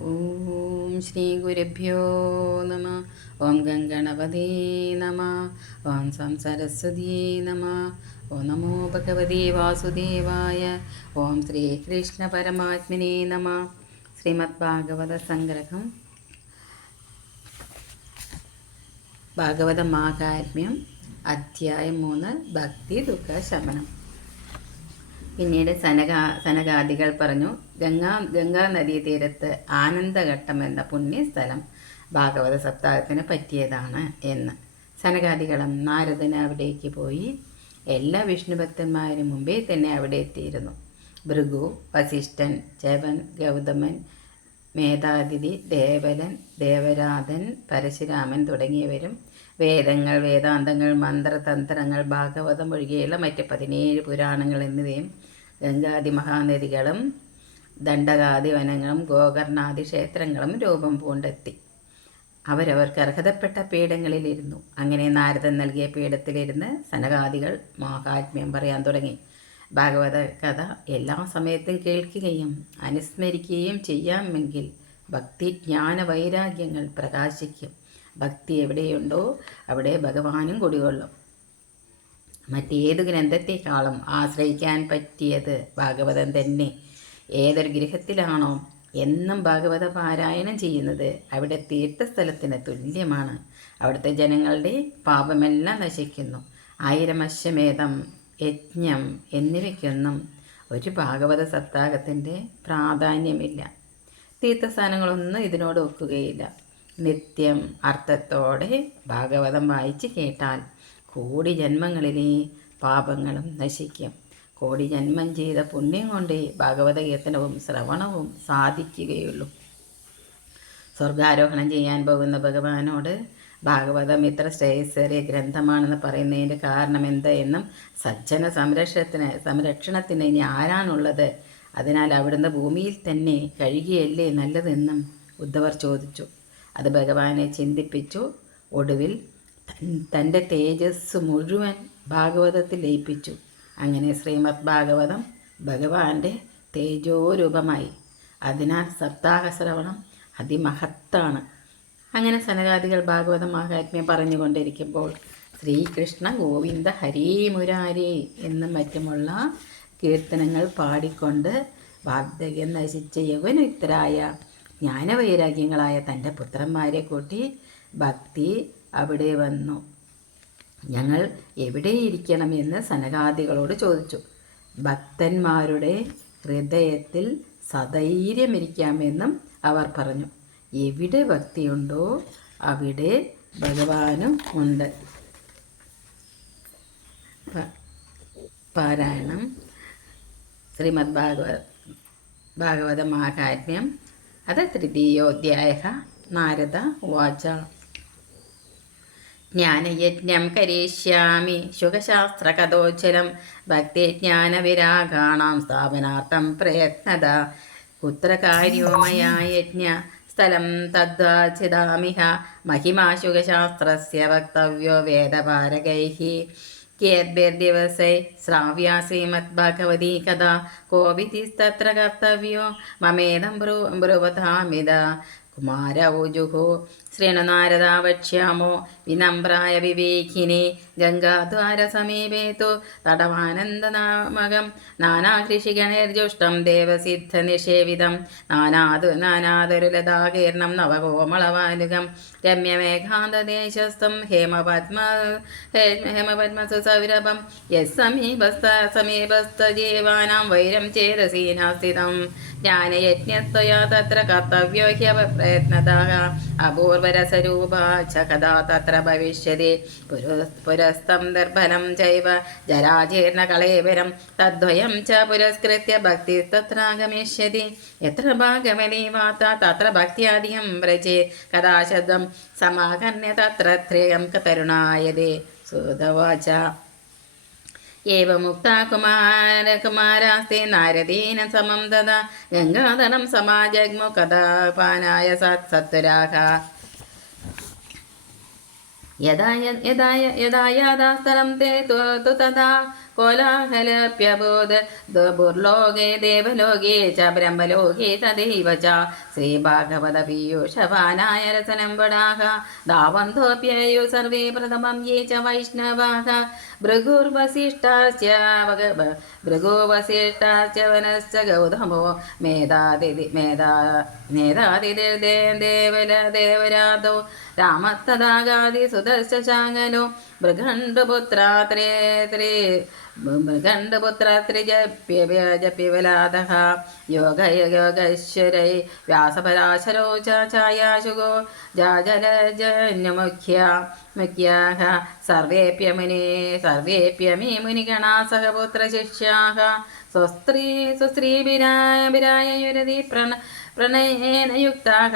ഓം ശ്രീ ഗുരുഭ്യോ നമ ഓം ഗംഗണപതേ നമ ഓം സം സരസ്വതിയേ നമ ഓ നമോ ഭഗവതി വാസുദേവായ ഓം ശ്രീകൃഷ്ണ പരമാത്മനേ നമ ശ്രീമദ് ഭാഗവത സംഗ്രഹം ഭാഗവത മാഹാത്മ്യം അധ്യായം മൂന്ന് ഭക്തി ദുഃഖ ശമനം പിന്നീട് സനക സനകാദികൾ പറഞ്ഞു ഗംഗാ ഗംഗാ നദീതീരത്ത് ആനന്ദഘട്ടം എന്ന പുണ്യസ്ഥലം ഭാഗവത സപ്താഹത്തിന് പറ്റിയതാണ് എന്ന്. സനകാദികളും നാരദന് അവിടേക്ക് പോയി. എല്ലാ വിഷ്ണുഭക്തന്മാരും മുമ്പേ തന്നെ അവിടെ എത്തിയിരുന്നു. ഭൃഗു വസിഷ്ഠൻ ചവൻ ഗൗതമൻ മേധാതിഥി ദേവലൻ ദേവരാധൻ പരശുരാമൻ തുടങ്ങിയവരും വേദങ്ങൾ വേദാന്തങ്ങൾ മന്ത്രതന്ത്രങ്ങൾ ഭാഗവതം ഒഴികെയുള്ള മറ്റ് പതിനേഴ് പുരാണങ്ങൾ എന്നിവയും ഗംഗാദി മഹാനദികളും ദണ്ഡകാദി വനങ്ങളും ഗോകർണാദി ക്ഷേത്രങ്ങളും രൂപം പൂണ്ടെത്തി. അവരവർക്ക് അർഹതപ്പെട്ട പീഠങ്ങളിലിരുന്നു. അങ്ങനെ നാരദൻ നൽകിയ പീഠത്തിലിരുന്ന് സനകാദികൾ മഹാത്മ്യം പറയാൻ തുടങ്ങി. ഭാഗവത കഥ എല്ലാ സമയത്തും കേൾക്കുകയും അനുസ്മരിക്കുകയും ചെയ്യാമെങ്കിൽ ഭക്തി ജ്ഞാന വൈരാഗ്യങ്ങൾ പ്രകാശിക്കും. ഭക്തി എവിടെയുണ്ടോ അവിടെ ഭഗവാനും കുടികൊള്ളും. മറ്റേതു ഗ്രന്ഥത്തെക്കാളും ആശ്രയിക്കാൻ പറ്റിയത് ഭാഗവതം തന്നെ. ഏതൊരു ഗൃഹത്തിലാണോ എന്നും ഭാഗവത പാരായണം ചെയ്യുന്നത് അവിടെ തീർത്ഥസ്ഥലത്തിന് തുല്യമാണ്. അവിടുത്തെ ജനങ്ങളുടെ പാപമെല്ലാം നശിക്കുന്നു. ആയിരം അശ്വമേധം യജ്ഞം എന്നിവയ്ക്കൊന്നും ഒരു ഭാഗവത സപ്താഹത്തിന്റെ പ്രാധാന്യമില്ല. തീർത്ഥസ്ഥാനങ്ങളൊന്നും ഇതിനോട് ഒക്കുകയില്ല. നിത്യം അർത്ഥത്തോടെ ഭാഗവതം വായിച്ച് കേട്ടാൽ കോടി ജന്മങ്ങളിലെ പാപങ്ങളും നശിക്കും. കോടി ജന്മം ചെയ്ത പുണ്യം കൊണ്ടേ ഭാഗവത കീർത്തനവും ശ്രവണവും സാധിക്കുകയുള്ളൂ. സ്വർഗാരോഹണം ചെയ്യാൻ പോകുന്ന ഭഗവാനോട് ഭാഗവതം ഇത്ര ശ്രേയസ്സേറിയ ഗ്രന്ഥമാണെന്ന് പറയുന്നതിന്റെ കാരണം എന്ത് എന്നും സജ്ജന സംരക്ഷണത്തിന് സംരക്ഷണത്തിന് ഇനി ആരാണുള്ളത്? അതിനാൽ അവിടുന്ന് ഭൂമിയിൽ തന്നെ കഴുകിയല്ലേ നല്ലതെന്നും ഉദ്ധവർ ചോദിച്ചു. അത് ഭഗവാനെ ചിന്തിപ്പിച്ചു. ഒടുവിൽ തന്റെ തേജസ് മുഴുവൻ ഭാഗവതത്തിൽ ലയിപ്പിച്ചു. അങ്ങനെ ശ്രീമദ് ഭാഗവതം ഭഗവാന്റെ തേജോരൂപമായി. അതിനാൽ സപ്താഹ ശ്രവണം അതിമഹത്താണ്. അങ്ങനെ സനകാദികൾ ഭാഗവത മഹാത്മ്യം പറഞ്ഞുകൊണ്ടിരിക്കുമ്പോൾ ശ്രീകൃഷ്ണ ഗോവിന്ദ ഹരേ മുരാരി എന്നും മറ്റുമുള്ള കീർത്തനങ്ങൾ പാടിക്കൊണ്ട് വാർദ്ധക്യം നശിച്ച യൗവനയുക്തരായ ജ്ഞാനവൈരാഗ്യങ്ങളായ തന്റെ പുത്രന്മാരെ കൂട്ടി ഭക്തി അവിടെ വന്നു. ഞങ്ങൾ എവിടെ ഇരിക്കണമെന്ന് സനകാദികളോട് ചോദിച്ചു. ഭക്തന്മാരുടെ ഹൃദയത്തിൽ സധൈര്യമിരിക്കാമെന്നും അവർ പറഞ്ഞു. എവിടെ ഭക്തിയുണ്ടോ അവിടെ ഭഗവാനും ഉണ്ട്. പാരായണം. ശ്രീമദ് ഭാഗവത ഭാഗവത മാഹാത്മ്യം അത് തൃതീയോധ്യായ നാരദ ഉവാച ജ്ഞാനയജ്ഞം കരിഷ്യാമി ശുഖശാസ്ത്രകഥോച്ചരം ഭക്തിജ്ഞാനവിരാഗാണാം സ്ഥാപനാർത്ഥം പ്രയത്നത. കുത്ര കാര്യോമയാ യജ്ഞ സ്ഥലം തദ്വാചിതാമിഹ മഹിമാശുഖശാസ്ത്രസ്യ വക്തവ്യോ വേദപാരകൈः കിയദ്ഭിർദിവസൈ ശ്രാവ്യ ശ്രീമദ്ഭഗവതി കഥ കോപിതിസ്തത്ര കർത്തവ്യോ മമേതം ബ്രുവതാമിത കുമാര ഊജുഹു ശൃണുനാരദ വക്ഷ്യാമോ വിനമ്രായ വിവേകിനെ ഗംഗാദ്വാരസമീപേ തു തടവാനന്ദനാമകം ദേവസിദ്ധ നിഷേവിതം നാനാതു നാനാതുരുലതാകീർണം നവകോമളവാലുകം രമ്യമേഘാന്തദേശസ്ഥം ഹേമപത്മ ഹേമപത്മസു സൗരഭം യസമീപസ്ഥ സമീപസ്ഥജീവാനാം വൈരം ചേതസീനാസ്ഥിതം. ജ്ഞാനയജ്ഞത്വയാ തത്ര കർത്തവ്യോ ഹ്യവ പ്രയത്നതാः അപൂർവരസരൂപा സരോവരസരൂപ ച ഭവിഷ്യതി. പുരസ്തം ദർഭനം ചൈവ ജരാജീർണകളേവരം തദ്വയം ച പുരസ്കൃത്യ ഭക്തി തത്രാഗമിഷ്യതി. എത്ര ഭാഗവലീ തത്ര ഭക്തിയാധികം വ്രജേ. കഥാശബ്ദം സമാകർണ്യ തത്ര ത്രേയം തരുണായതേ സുതവാച കുമാരകുമാരാസ്തി നാരദീന സമം ദദാ. ഗംഗാധനം സമാജഗ്മു കഥാപാനായ സത്സത്വരാഘ यदा यदा यदा यादा स्थलं ते तु तु तदा कोलाहलप्यबोध दुर्लोके देवलोके च ब्रह्मलोके तदैव च श्रीभागवतपीयूषवानाय रसनं वडाः धावन्तोऽप्ययु सर्वे प्रथमं ये च वैष्णवाः भृगुर्वसिष्ठाश्च भृगुवसिष्ठाश्च वनश्च गौतमो मेधादिति मेधा मेधादिर्दे देवल രാമത്തതാകാതി സുദർശശാങ്കനോ മൃഗണ്ഡപുത്രാത്രേ ത്രേ മൃഗണ്ഡപുത്രത്രിജപ്യജപ്യവിലാദ യോഗയോഗൈശ്വരൈ വ്യാസപരാശരോ ചായാശുഗോ ജാജലജന്യമുഖ്യ മുഖ്യാഹ. സർവേപ്യമുനി സർവേപ്യമീ മുനിഗണാ സഹപുത്രശിഷ്യാഹ സ്വസ്ത്രീ സുസ്ത്രീഭിരായ ഭിരായ യുരതി പ്രണ പ്രണയേന യുക്താഹ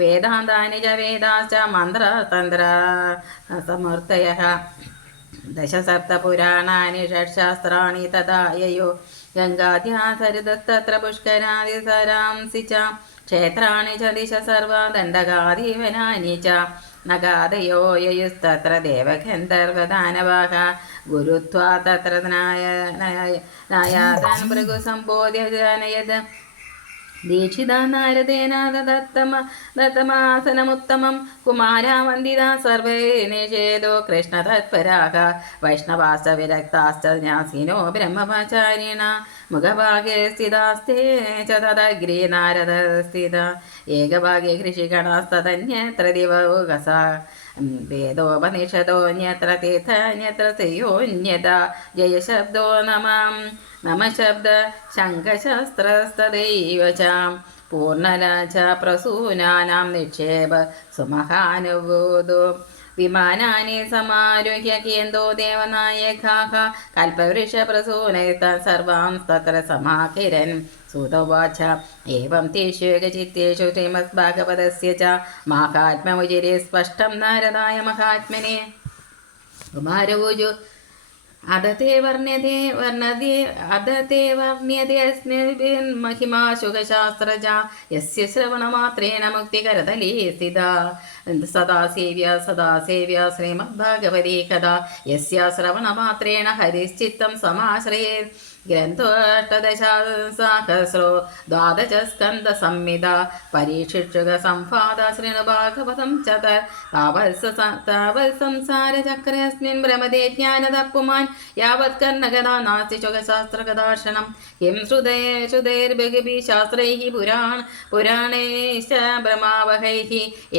വേദാന്താനി ച വേദാശ്ച മന്ത്രതന്ത്ര സമർത്ഥയ ദശസപ്തപുരാണാനി ഷഡ്ശാസ്ത്രാണി തഥാ യയോ ഗംഗാധ്യാസരിതസ്തത്ര പുഷ്കരാതിസരാംസി ച ക്ഷേത്രാണി ച ദിശ സർവദണ്ഡകാധീവനാനി ച. നഗാദയോ യയുസ്തത്ര ദേവഗന്ധർവദാനവാഹ. ഗുരുത്വാ തത്ര നായ നായാതാൻ ഭൃഗു സംബോധ്യ ജാനയത് ദീക്ഷിതാ നാരദേനാഥ സർവേ നിഷേധോ കൃഷ്ണതത്പരാഹ. വൈഷ്ണവാസ വിരക്താശ്ചാസീനോ ബ്രഹ്മചാരിണ. മുഖഭാഗേ സ്ഥിതാസ്തേ ചതദഗ്രേ നാരദ സ്ഥിത. ഏകഭാഗേ കൃഷിഗണസ്തന്യത്ര ദിവസ വേദോപനിഷദോന്യത്ര തീർത്ഥന്യത്ര തയോന്യത ജയശബ്ദോ നമാം. നമ ശബ്ദ ശങ്കശസ്ത്രസ്തദൈവ ചാം പൂർണരാജ പ്രസൂനാനാം നിക്ഷേപ സുമഹാനുഭൂതോ വിമാനാനി സമാരോഹ്യ കേന്ദോ ദേവനായകാഹ. കൽപ്പവൃഷപ്രസൂനൈസ്താൻ സർവാം തത്ര സമാകിരൻ സൂതോവാച ഏവം തേഷുകചിത്തേഷു ശ്രീമദ്ഭാഗവതസ്യ ച. മാഹാത്മ്യമുചിരെ സ്പഷ്ടം നാരദായ മഹാത്മനെ കുമാരവൂജു അധത്തെ വർണ്യതേ വർണതേ അധത്തെ വർണ്യതേസ്മിൻ മഹിമാ ശുഖശാസ്ത്രജ യസ്യ ശ്രവണമാത്രേണ മുക്തികരതലേ സ്ഥിത. സദാസേവ്യ സദാസേവ്യ ശ്രീമദ്ഭാഗവതീ കഥ യസ്യ ശ്രവണമാത്രേണ ഹരിശ്ചിത്തം സമാശ്രയേ. ഗ്രന്ഥോഷ്ടദശാസഹസ്രോ ദ്വാദശസ്കന്ധ സംഹിത പരീക്ഷിക്ഷുക സംവാദ ശൃണുഭാഗവതം സംസാര ചക്രസ്മൻ ഭ്രമതേ ജ്ഞാനതപ്പുമാൻ. യാവത് കർണകഥാ നാസ്തി ശുഖശാസ്ത്രകഥാക്ഷണം കിം ശ്രുതേ ശ്രുതേർബഹുഭി ശാസ്ത്രൈः പുരാൺ പുരാണേശ ഭ്രമാവഹൈः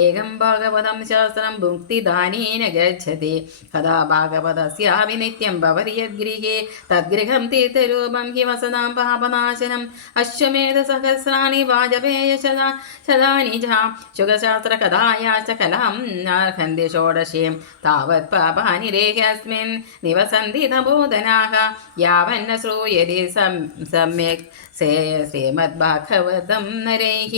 ഏകം ഭാഗവതം ശാസ്ത്രം ഭുക്തിദാനേന ഗതി കഥാ ഭാഗവതസ്യാപി നിത്യം ഭവതി യദ്ഗൃഹേ തദ്ഗൃഹം തീർത്ഥരു तद्गृहं तीर्थरु रूपं हि वसदां पापनाशनम् अश्वमेधसहस्राणि वाजपेयशदा शदानि च शुगशास्त्रकथायाश्च कलां नार्हन्ति षोडशीं तावत् पापानि रेह्यस्मिन् निवसन्ति तबोधनाः यावन्न श्रूयते सम्यक् से श्रीमद्भागवतं नरैः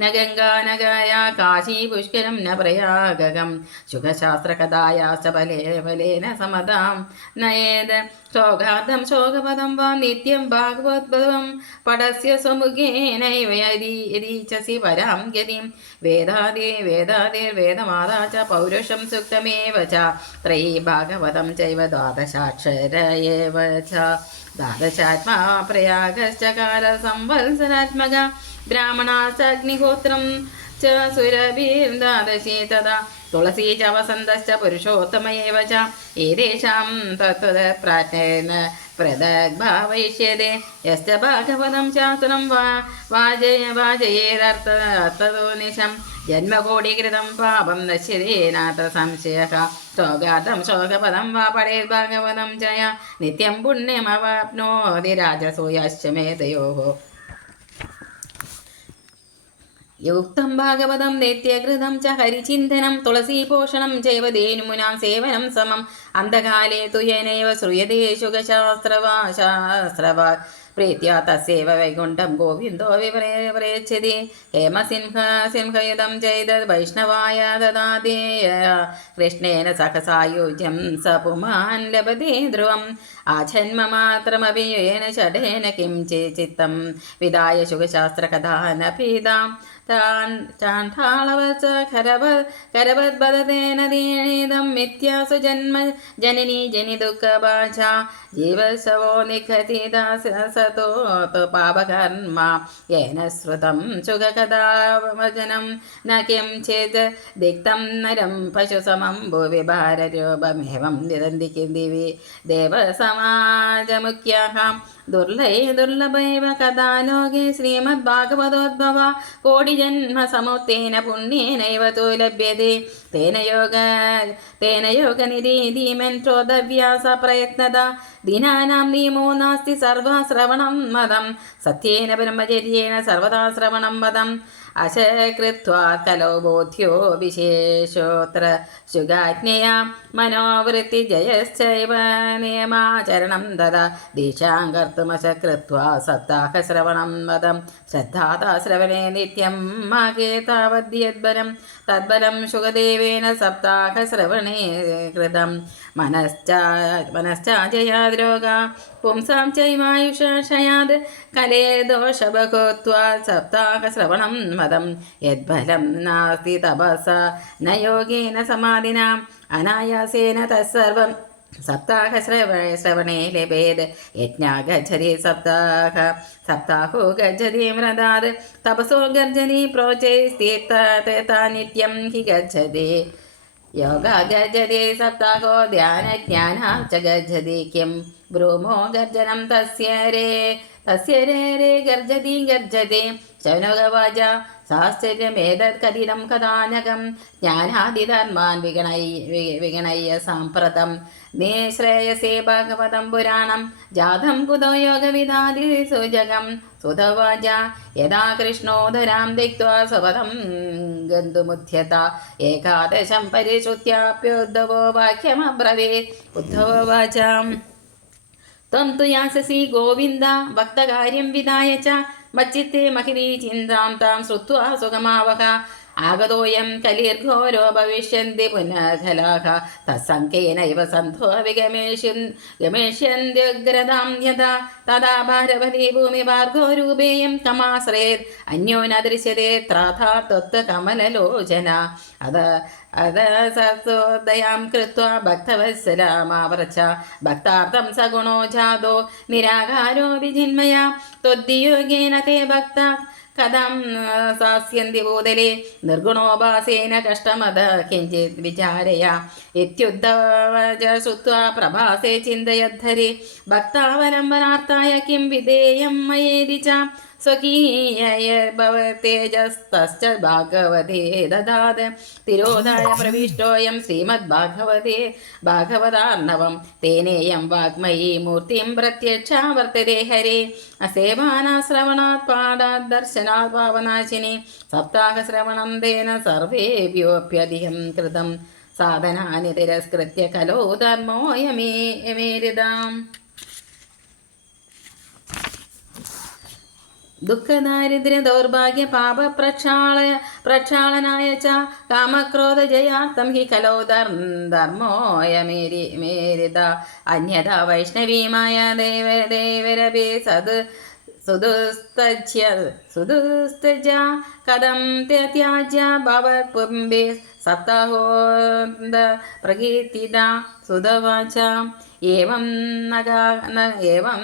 न गङ्गा न गया काशी पुष्करं न प्रयागकं शुभशास्त्रकथायाश्च बले बलेन समतां नयेद ശ്ലോകാർത്ഥം ശോകപദം വാ നിത്യം ഭാഗവത് ഭാഗവത്പദം പടസ്യ സ്വമുഖേനൈവ യരീച്ചസി പരാം ഗതിം. വേദാദേ വേദാദേർ വേദമാതാ ച പൗരുഷം സുക്തമേവ ച. ത്രയീ ഭാഗവതം ചൈവ ദ്വാദശാക്ഷര ഏവ ച. ദ്വാദശാത്മാ പ്രയാഗശ്ചകാല സംവത്സരാത്മക ബ്രാഹ്മണാശ്ചഗ്നിഹോത്രം च सुरभिर्द्वादशी तदा तुलसी च वसन्तश्च पुरुषोत्तम एव च एतेषां तत्त्वप्राज्ञेन प्रदग्भावयिष्यते यश्च भागवतं शास्त्रं वा वाजय वाजयेदर्थ अर्थतो निशं जन्मकोटिकृतं पापं नश्यते नात्र संशयः शोगार्थं शोकपदं वा पठेद्भागवतं च या नित्यं യുക്തം ഭാഗവതം നിത്യകൃതം ച ഹരിചിന്തനം തുളസീപോഷണം ചൈവ ധേനുമുനാം സേവനം സമം. അന്ധകാലേ തുയനൈവ ശ്രൂയതേ ശുഖശാസ്ത്രവാ ശാസ്ത്രവാ. പ്രീത്യ തസ്യൈവ വൈകുണ്ഠം ഗോവിന്ദോ വിപ്രേച്ഛതി ഹേമസിംഹ സിംഹയുധം ചെയ്ത വൈഷ്ണവായ ദദാതേയ. കൃഷ്ണേന സഹസായുജ്യം സ പുമാൻ ലഭതേ ധ്രുവം. ആജന്മമാത്രമഭിയേന ഷഡേന കിം ചേ ചിത്തം. വിദായ ശുഖശാസ്ത്രകഥാനപീതാം ചാണ്ഠാളവച്ച കരഭ കരഭദ്ഭതേന ദീണീതം മിഥ്യാസു ജന്മ ജനനി ജനി ദുഃഖഭാഷ ജീവശവോ നിഖതിത സതോത് പാപകർമ്മ. യേന ശ്രുതം സുഖകഥാവചനം ന കിം ചേത് ദിക്തം നരം പശുസമം ഭുവി ഭാരരൂപമേവം വിദന്തി കിന്തിവി ദേവസമാജമുഖ്യാഹ. ദുർലൈ ദുർലഭൈവ കഥാലോകെ ശ്രീമദ്ഭാഗവതോദ്ഭവ. കോടി കോടിജന്മസമുത്തേന പുണ്യേനൈവ തോ ലഭ്യതേ. തേന യോഗ തേന യോഗനിരീതിമെൻട്രോദവ്യാസ പ്രയത്നത. ദിനാനാം നിയമോ നാസ്തി സർവശ്രവണം മതം. സത്യേന ബ്രഹ്മചര്യേണ സർവദാ ശ്രവണം മതം. അശകൃത്വാ കലോ ബോധ്യോ വിശേഷോത്ര. ശുഗാജ്ഞയാ മനോവൃത്തി ജയശ്ചൈവ നിയമാചരണം തഥാ. ദീക്ഷാം കർത്തുമശകൃത്വാ സപ്താഹശ്രവണം വദം ശ്രദ്ധാതാശ്രവണേ നിത്യം മാകേ താവദ്യദ്ബലം തദ്ബലം ശുഗദേവേന സപ്താഹശ്രവണേ കൃതം മനശ്ചാ മനശ്ചാജയാദ്രോഗ പുംസാം ചൈവായുഷയാത് കലേ ദോഷബഹോത്വാ സപ്താഹശ്രവണം മതം യദ്ബലം നാസ്തി തപസ നയോഗേന സമാധിന അനായാസേന തത്സർവം സപ്താഹശ്രവ ശ്രവണേ ലഭേത് യജ്ഞാ ഗച്ഛതി സപ്താഹ സപ്താഹോ ഗച്ഛതി മൃതാത് തപസോ ഗർജതി പ്രോചൈസ്തീർത്ഥ നിത്യം ഹി ഗച്ഛതി യോഗ ഗജതി സപ്താഹോ ധ്യാനജ്ഞാന ച ഗജതി കിം ഭ്രൂമോ ഗർജനം തസ്യ രേ തസ്യ രേ രേ ഗർജതി. ഗർജതി കഥിതം കഥാനകം. ജ്ഞാനാദിധർമാൻ വിഗണൈ വിഗണയ്യ സാമ്പ്രതം. നിശ്രേയസേ ഭാഗവതം പുരാണം. ജാതം കുതോ യോഗവിധാതി സുജകം സുതവാച യഥാ കൃഷ്ണോധരാം ദിക്വാ സ്വപദം ഗന്ധുമുധ്യത ഏകാദശം പരിശുദ്ധ്യാപ്യോദ്ധവോ വാക്യമബ്രവീത് ഉദ്ധവവാചാം. ത്വം തു യാസസി ഗോവിന്ദ ഭക്തകാര്യം വിധായ ച മച്ചിത്തെ മഹിതി ചിന്താം താം ശ്രുത്വാ സുഖമാവഹ. ആഗതോയം കലിർഘോരോ ഭവിഷ്യന്തി പുനഃഖലാഹ തസംഖ്യനൈവ സന്ധോവി വിഗമേഷ്യൻ ഗമേഷ്യന്ത്യുഗ്രതാം യഥാ. തഥാ ഭാരവതി ഭൂമി ഭാർഗോരൂപേയം രൂപേയം അന്യോ ന ദൃശ്യത്തെ ത്രാഥാ ത്വത്ത് കമലലോചന. അത അത സത്വോദയാം കൃത്വാ ഭക്തവത്സലാമാവർച്ച ഭക്താർത്ഥം സഗുണോ ജാതോ. നിരാകാരോ വിജിന്മയ ത്വദ്യോഗേന തേ ഭക്ത കഥം സാസ്യന്തി ഭൂതലെ നിർഗുണോപാസേന കഷ്ടമത കിഞ്ചിത് വിചാരയ. ഇത്യുദ്ധവച ശ്രുത്വാ പ്രഭാസേ ചിന്തയദ്ധരെ. ഭക്താവലംബനാർത്ഥായ കിം വിധേയം മയേതി സ്വകീയയ ഭവതേജസ്തശ്ച ഭാഗവതേ ദദാത് തിരോധായ പ്രവിഷ്ടോയം ശ്രീമദ്ഭാഗവതേ ഭാഗവതാർണവം. തേനേയം വാഗ്മയീ മൂർത്തിം പ്രത്യക്ഷാ വർത്തതേ ഹരേ. അസേവാനാശ്രവണാത് പാടാത് ദർശനാത് പാവനാശിനി സപ്താഹശ്രവണം തേന സർവേഭ്യോപ്യധികം കൃതം. സാധനാനി തിരസ്കൃത്യ കലോ ധർമ്മോയമേ യമേരിതാം ദുഃഖദാരിദ്ര്യ ദൗർഭാഗ്യ പാപ പ്രക്ഷാള പ്രക്ഷാളനായ ച കാമക്രോധ ജയാർത്ഥം ഹി കലോ ധർമ്മോയമേരി മേരിത. അന്യത വൈഷ്ണവീമായ ദേവ ദേവരഭി സത് സുദുസ്തജ്യ സുദുസ്തജ കഥം ത്യാജ്യ ഭവത് പുംബേ സപ്താഹോന്ത പ്രകീർത്തിത സുതവാച ഏവം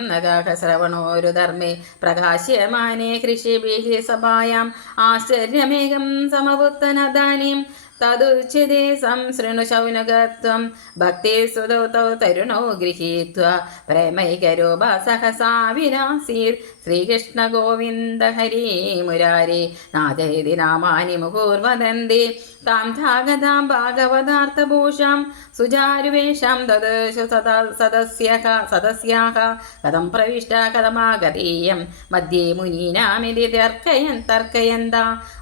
न ശ്രവണോരുധർമ്മേ പ്രകാശ്യമാനേ കൃഷിഭിः സഭായാം ആശ്ചര്യമേകം സമവുത്തനദാനീം തതുച്യത്തെ സംശൃണു ശൗനകത്വം ഭക്തി സുതൗ തൗ തരുണോ ഗൃഹീത്വാ പ്രേമൈകരൂപ സഹസാ വിലാസീർ ശ്രീകൃഷ്ണ ഗോവിന്ദ ഹരി മുരാരി നാഥേതി നാമാനി മുഹൂർവദന്തി. താം ധാഗതാം ഭാഗവതാർത്ഥഭൂഷാം സുചാരുവേഷാം ദദശ സദാ സദസ്യാഹ സദസ്യാः കഥം പ്രവിഷ്ട കഥമാഗതീയം മധ്യേ മുനീനാമിതി തർക്കയൻ തർക്കയന്ത.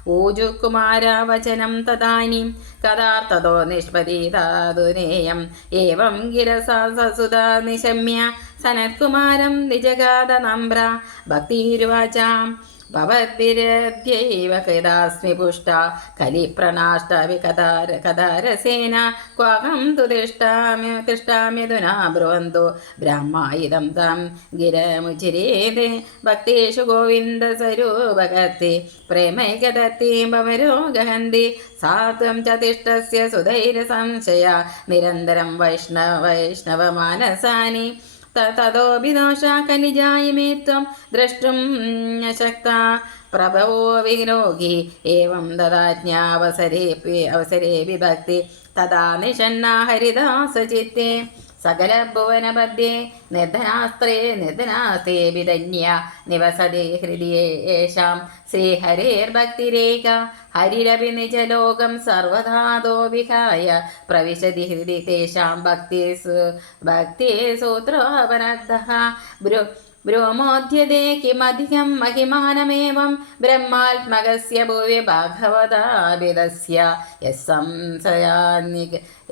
ഊജുകുമാരവചനം തദാനീം. കഥാർത്ഥതോ നിഷ്പതീതാതുനേയം. ഏവം ഗിരസാ സസുത നിശമ്യ. സനത്കുമാരം നിജഗാത നമ്പ്ര. ഭക്തിരുവാചാം. भवद्भिरद्यैव कृदास्मि पुष्टा कलिप्रणाष्टविकदार कदारसेन क्वाहं तु तिष्ठामि तिष्ठाम्यधुना ब्रुवन्तु ब्रह्मा इदं तं गिरमुचिरेदे भक्तेषु गोविन्दस्वरूपगति प्रेमैकदत्तीं भवरो गहन्ति सा त्वं च तिष्ठस्य सुधैर्यसंशया निरन्तरं वैष्णव वैष्णवमानसानि തതോഭിദോഷാ കലിജായമേ ത്വം ദ്രഷ്ടും ശക്ത പ്രഭവോ വിരോഗി ഏവം ദദാജ്ഞാവസരേപ്പി അവസരേ വിഭക്തി തഥാ നിഷണ്ണാ ഹരിദാസചിത്തേ സകല ഭുവനപദ്യേ നിധനാസ്ത്രേ നിധനാസ്ത്രേ വിധന്യ നിവസതി ഹൃദിയേഷാം ശ്രീഹരേർഭക്തിരേക ഹരിരവി നിജലോകം സർവധാതോ വിഹായ പ്രവിശതി ഹൃദി തേഷാം ഭക്തി ഭക്തിസൂത്രോപനദ്ധ ബ്രു ഭ്രൂമോദ്യതേ കിമധികം മഹിമാനമേവം ബ്രഹ്മാത്മകസ്യ ഭൂവി ഭാഗവതാഭിതസ്യ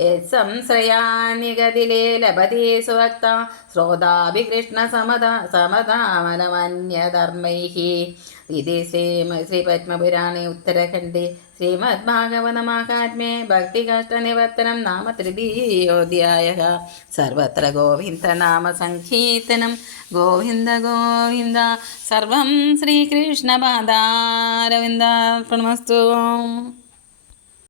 യസംശ്രയാനിഗതിലേ ലഭതി സുവക്ത ശ്രോതാഭികൃഷ്ണ സമത സമതാമലമന്യധർമ്മൈ यत्संश्रयान्निगतिले लभते सुभक्ता श्रोताभि कृष्णसमदा समदामलमन्यधर्मैः इति श्री श्रीपद्मपुराणे उत्तरखण्डे श्रीमद्भागवतमाहात्म्ये भक्तिकष्टनिवर्तनं नाम तृतीयोऽध्यायः सर्वत्र गोविन्दनामसङ्कीर्तनं गोविन्द गोविन्द सर्वं श्रीकृष्णपादारविन्दार्पणमस्तु